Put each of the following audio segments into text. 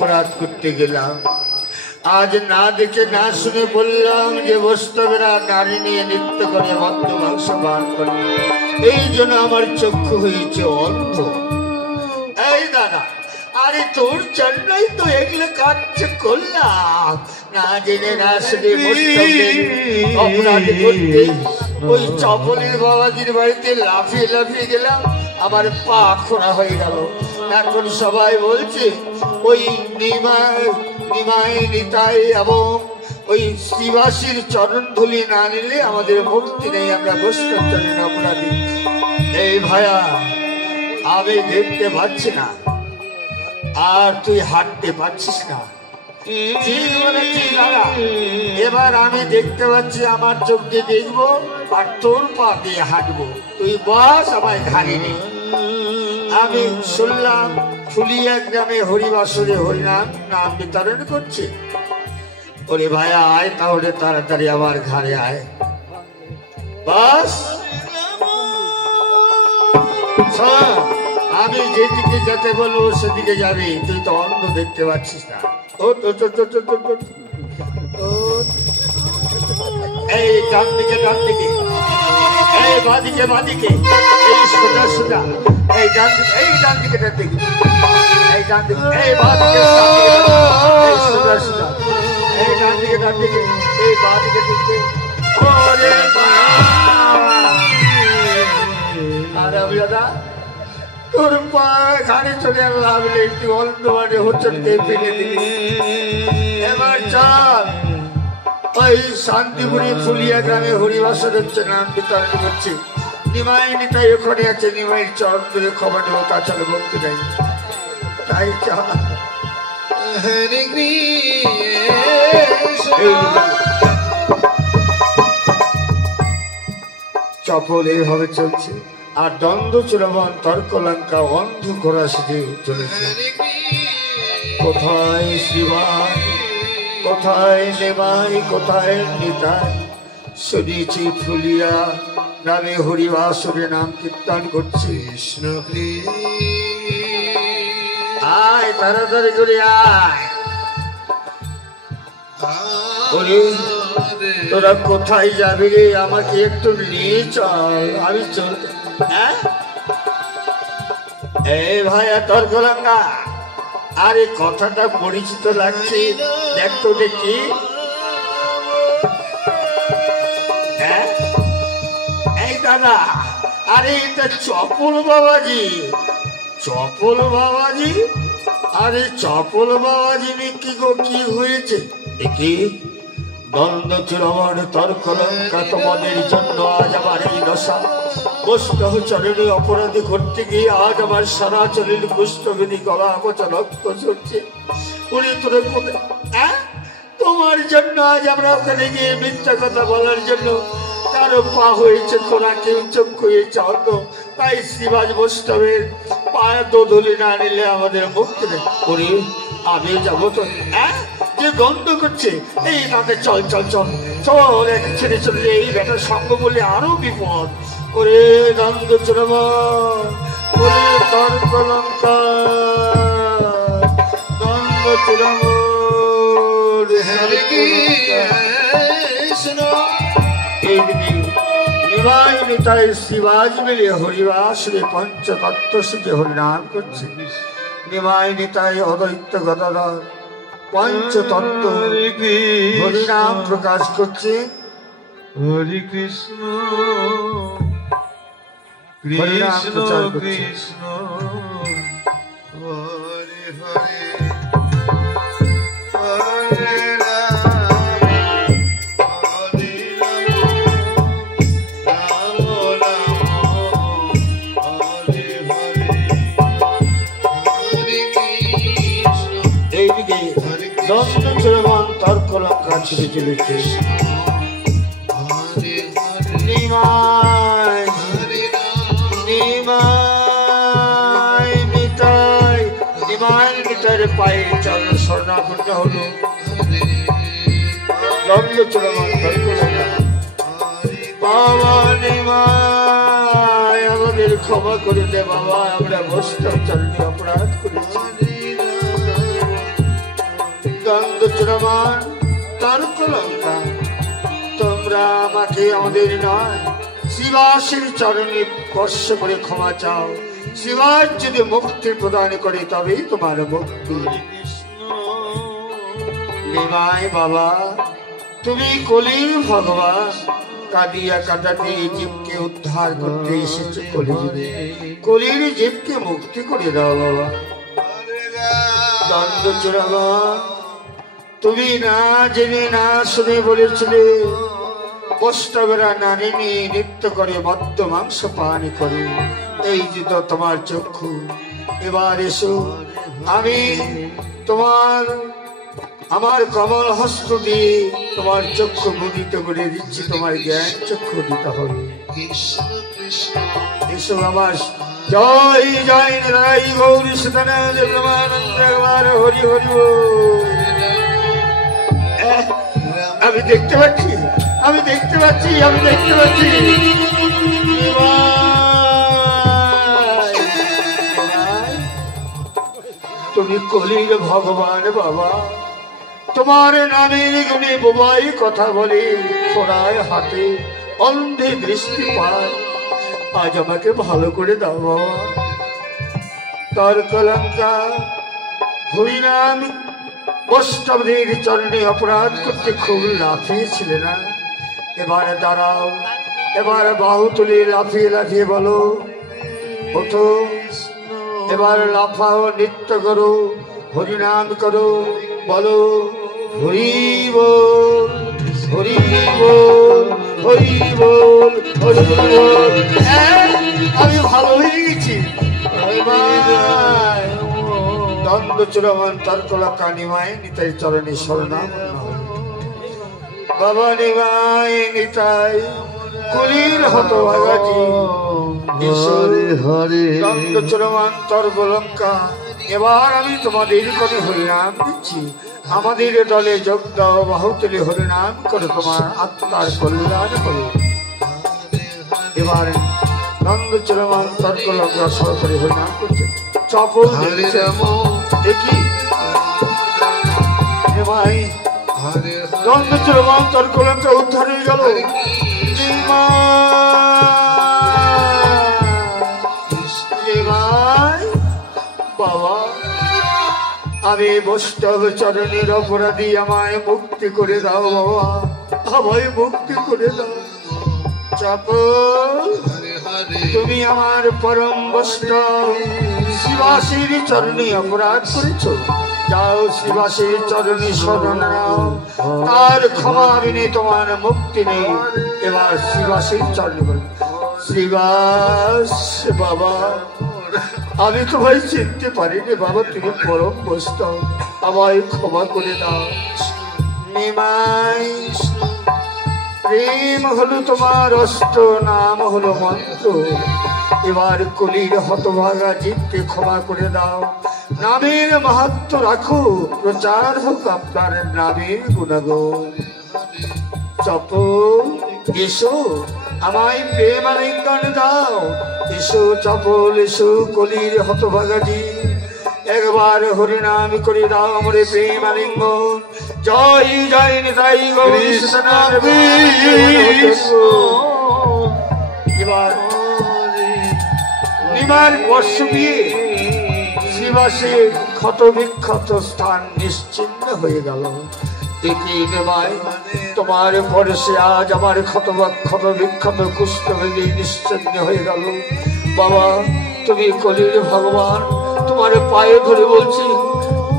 অপরাধ করতে গেলাম। আজ না দেখে না শুনে বললাম যে বৈষ্ণবেরা নারী নিয়ে নৃত্য করে মদ্য মাংস পান করে, এই জন্য আমার চক্ষু হয়েছে অন্ধ। এই দাদা, আরে তোর জন্যই তো এগুলো কাজ করলাম। না জেনে না শুনে বৈষ্ণবের অপরাধ করতে ওই চপলের বাবাজির বাড়িতে লাফিয়ে লাফিয়ে গেলাম, আমার পা খোঁড়া হয়ে গেল। এখন সবাই বলছে ওই নিমাই নিতাই এবং ওই শ্রীবাসীর চরণ ধুলি না নিলে আমাদের মুক্তি নেই, আমরা বৈষ্ণব চরণ অপরাধী। এই ভাইয়া, আমি দেখতে পাচ্ছি না আর তুই হাঁটতে পারছিস না, এবার আমি দেখতে পাচ্ছি, আমার চোখ দিয়ে দেখবো আর তোর পা দিয়ে হাঁটবো। তুই বস, আমায় ঘাড়ি নে। আমি শুনলাম ফুলিয়া গ্রামে হরিবাসরে হরিনাম নাম বিতরণ করছে। ওরে ভাইয়া আয়, তাহলে তাড়াতাড়ি আমার ঘাড়ে আয়। বাস, আমি যেদিকে যেতে বলবো সেদিকে যাবি, তুই তো অন্ধ, দেখতে পাচ্ছিস না। এই ডান দিকে ডান দিকে, এই বাদিকে বাদিকে, এই সোজা সোজা, এই ডান দিকে, এই ডান দিকে ডান দিকে, এই ডান দিকে, এই বাদিকে সোজা সোজা, এই ডান দিকে ডান দিকে, এই বাদিকে দিকে। আর আমি দাদা তোর পা ঘাড়ে চলে আসলাম, একটু অন্ধ মানে হোচটকে ফেলে দিলি। এবার চল, ওই শান্তিপুরি ফুলিয়া গ্রামে হরিবাসর হচ্ছে, নাম বিতরণ করছে। নিমাই নিতাই ওখানে আছে, নিমাইয়ের চরণ ধরে খবর নেব, তাছাড়া বলতে নাই। তাই চল। চপল এইভাবে চলছে, আর দ্বন্দ্ব চূড়ামন তর্কলঙ্কা অন্ধ করা শিখে চলেছে। কোথায় শিবাই, কোথায় নেমাই, কোথায় নিতাই, শুনেছি ফুলিয়া গ্রামে হরিবাসরে নাম কীর্তন করছে। আয় তাড়াতাড়ি করে আয়। তোরা কোথায় যাবি রে? আমাকে একটু নিয়ে চল, আমি চলতে। এই ভাইয়া তর্কলঙ্কা, আরে কথাটা পরিচিত লাগছে, দেখ তো দেখি। এই দাদা, আরে এটা চপল বাবাজি। চপল বাবাজি? আরে চপল বাবাজি কি গো, কি হয়েছে? কি দ্বন্দ্ব চূড়ামন তর্কলঙ্কা, তোমাদের জন্য আজ আমার এই দশা। বৈষ্ণব চরণে অপরাধী করতে গিয়ে আজ আমার সারা চলিল কুষ্ঠবেদী, গলা পচা রক্ত ঝরছে। উনি তোরা কোথায়? তোমার জন্য আজ আমরা ওখানে গিয়ে মিথ্যা কথা বলার জন্য কারো পা হয়েছে খোলা, কেউ চোখ হয়েছে অন্ধ। তাই শ্রীবাস বৈষ্ণবের পায়ে দোধলি না নিলে আমাদের মুক্তি নেই। করি আমি যাবো তো, যে গন্ধ করছে। এই তাতে চল চল চল চল, এক ছেড়ে চলে এই বেটার সঙ্গ বলে আরো বিপদ। ওরে গন্ধ চড়ব, ওরে তর্কলঙ্কা, গন্ধ চড়ব। নিমাই নিতাই শিবাজ মিলে হরিবাসরে পঞ্চতত্ত্ব সুখে হরিনাম করছে। নিমাই নিতাই অদ্বৈত গদাধর পঞ্চতত্ত্ব হরিনাম প্রকাশ করছে। হরি কৃষ্ণ কৃষ্ণ কৃষ্ণ হরে হরে হরে রাম হরে রাম রাম রাম হরে হরে হরে কৃষ্ণ। এইদিকে দন্ত চলমান তর্কলঙ্কা ছেড়ে চলেছে। নিমাই নিমাই নিতাই, নিমাই নিতাইয়ের পায়ে চল স্বর্ণাপন্ন হলো। দন্ত চলমান তর্কলঙ্কা, বাবা নিমাই আমাদের ক্ষমা করে দে বাবা, আমরা বৈষ্ণব চরণে অপরাধ করেছি। দ্বন্দ্ব চূড়ামান তর্ক লঙ্কা, তোমরা আমাকে আমাদের নয় শিবাসের চরণে স্পর্শ করে ক্ষমা চাও। শিবাস যদি মুক্তি প্রদান করে তবেই তোমার মুক্তি। নিমাই বাবা, তুমি কলির ভগবান, কাঁদিয়া কাটাতে এই জীবকে উদ্ধার করতে এসেছে কলিযুগে। কলির জীবকে মুক্তি করে দাও বাবা। দ্বন্দ্ব চূড়ামান, তুমি না জেনে না শুনে বলেছিলে বৈষ্ণবেরা নারী নিয়ে নৃত্য করে মদ্য মাংস পান করে। এই যে তো তোমার চক্ষু, এবার এসো আমি আমার কমল হস্ত দিয়ে তোমার চক্ষু মুদিত করে দিচ্ছি, তোমার জ্ঞান চক্ষু দিতে হবে। এসো আমার জয় জয় নিরাই গৌরী সদানন্দ ব্রহ্মানন্দ হরি হরি বল। আমি দেখতে পাচ্ছি, আমি দেখতে পাচ্ছি, আমি দেখতে পাচ্ছি তুমি কলির ভগবান বাবা। তোমার নামের গুণে বোবাই কথা বলে, খোড়ায় হাতে অন্ধে দৃষ্টি পায়। আজ আমাকে ভালো করে দাও বাবা। তার কলঙ্কা হরিনাম বৈষ্ণবদের চরণে অপরাধ করতে খুব লাফিয়েছিলে না? এবার দাঁড়াও, এবার বাহু তুলে লাফিয়ে লাফিয়ে বলো ওঠো। এবার লাফাও, নৃত্য করো, হরিনাম করো, বলো হরি বল হরি বল হরি বল হরি বল। আমি ভালো হয়ে গেছি। দ্বন্দ্ব চূড়ামান তর্কলঙ্কা নিমাই নিতাই চরণে শরণাম বাবা। নিমাই নিতাই কলির হতভাগাজি, দ্বন্দ্ব চূড়ামান তর্কলঙ্কা, এবার আমি তোমাদের কোণে হরিনাম দিচ্ছি। আমাদের দলে যোগ দাও, বাহু তুলে হরিনাম করে তোমার আত্মার কল্যাণ করো। এবার দ্বন্দ্ব চূড়ামান তর্কলঙ্কা সরকারি হরিনাম করছে। চপল দেখি দ্বন্দ্ব চূড়ামান তর্কলঙ্কা উদ্ধার হয়ে গেল। বাবা, আমি বৈষ্ণব চরণের অপরাধী, আমায় মুক্তি করে দাও বাবা, আমায় মুক্তি করে দাও। চপল, তুমি আমার পরম বৈষ্ণব শিবাসীর চরণে অপরাধ করেছ। যাও শিবাসীর চরণে শরণ নাও, তার ক্ষমা বিনে তোমার মুক্তি নেই। এবার শিবাসীর চরণে বল। শিবাস বাবা, আমি তোমায় চিনতে পারিনি বাবা, তুমি পরম বৈষ্ণব, আমায় ক্ষমা করে দাও। নিমাই, প্রেম হলো তোমার অস্ত্র, নাম হলো মন্ত্র। এবার কলির হতভাগা জীবকে ক্ষমা করে দাও। নামের মাহাত্ম্য রাখো, প্রচার হোক আপনার নামের গুণগান। চপল এসো, আমায় প্রেম আলিঙ্গন দাও। এসো চপল এসো, কলির হতভাগাজি, একবার হরিনাম করে দাও আমরে প্রেম আলিঙ্গন। জয় জয় নিতাই গৌরী সদানন্দ। এবার নিমার বর্ষ দিয়ে শিবাসে ক্ষত বিক্ষত স্থান নিশ্চিন্ন হয়ে গেল। তোমার পরশে আজ আমার ক্ষত বিক্ষত কুষ্ঠ ভেঙে নিশ্চিন্ন হয়ে গেল। বাবা, তুমি কলির ভগবান, তোমার পায়ে ধরে বলছি,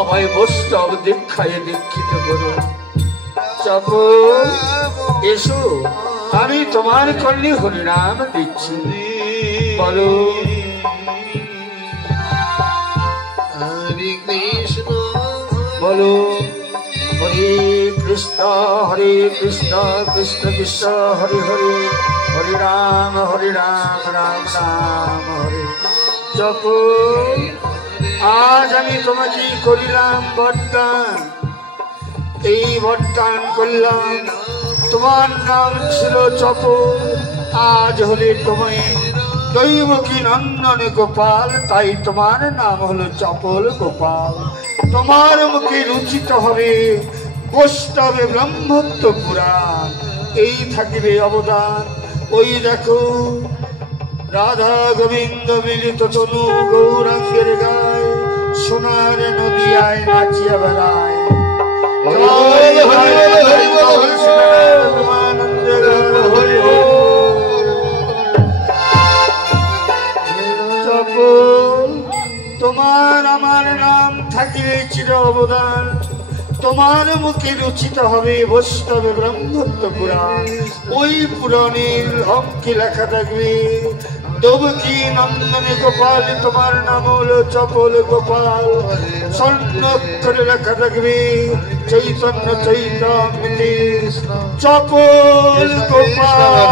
আমায় বৈষ্ণব দীক্ষায় দীক্ষিত করো। চপল এসো, আমি তোমার কর্ণে হরিনাম দিচ্ছি। বলো বলো হরে কৃষ্ণ কৃষ্ণ কৃষ্ণ হরে হরে, হরে রাম রাম রাম হরে। চপল, আজ আমি তোমাকে করিলাম বরদান, এই বরদান করলাম। তোমার নাম ছিল চপল, আজ হলে তোমায় দৈবকী নন্দন গোপাল, তাই তোমার নাম হলো চপল গোপাল। তোমার মুখে রুচিত হবে বৈষ্ণবে ব্রহ্মত্ব পুরাণ, এই থাকিবে অবদান। ওই দেখো রাধা গোবিন্দ মিলিত তনু গৌরাঙ্গের গায়, সোনার নদিয়ায় নাচিয়া বেড়ায়। জয় হরি হরি বল, প্রেমানন্দ হরি বল। চপল তোমার আমার নাম থাকিবে চির অবদান, তোমার মুখে রচিত হবে বৈষ্ণব ব্রহ্মত্ব পুরাণ। ওই পুরাণের অঙ্কে লেখা থাকবে দেবকী নন্দনে গোপাল, তোমার নাম হলো চপল গোপাল। স্বর্ণাক্ষরে লেখা থাকবে চৈতন্য চৈতন্যে চপল গোপাল।